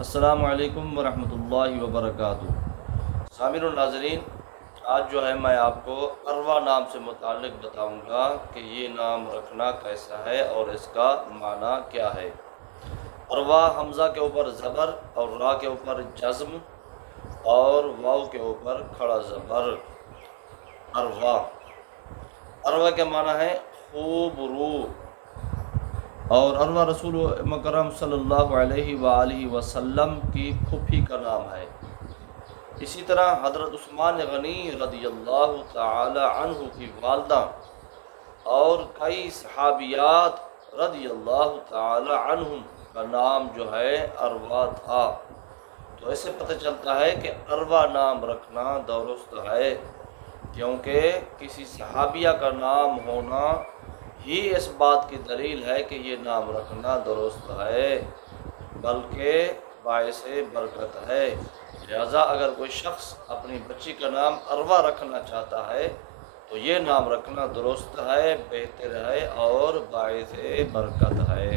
السلام علیکم ورحمۃ اللہ وبرکاتہ۔ سامعین و ناظرین، آج جو ہے میں آپ کو اروا نام سے متعلق بتاؤں گا کہ یہ نام رکھنا کیسا ہے اور اس کا معنی کیا ہے۔ اروا حمزہ کے اوپر زبر اور را کے اوپر جزم اور واو کے اوپر کھڑا زبر۔ اروا، اروا کے معنی ہے خوب روح، اور اروا رسول مکرم صلی اللہ علیہ وآلہ وسلم کی پھوپھی کا نام ہے۔ اسی طرح حضرت عثمان غنی رضی اللہ تعالی عنہ کی والدہ اور کئی صحابیات رضی اللہ تعالی عنہم کا نام جو ہے اروا تھا۔ تو اس سے پتہ چلتا ہے کہ اروا نام رکھنا درست ہے، کیونکہ کسی صحابیہ کا نام ہونا ہی اس بات کی دلیل ہے کہ یہ نام رکھنا درست ہے، بلکہ باعث برکت ہے۔ لہذا اگر کوئی شخص اپنی بچی کا نام اروا رکھنا چاہتا ہے تو یہ نام رکھنا درست ہے، بہتر ہے اور باعث برکت ہے۔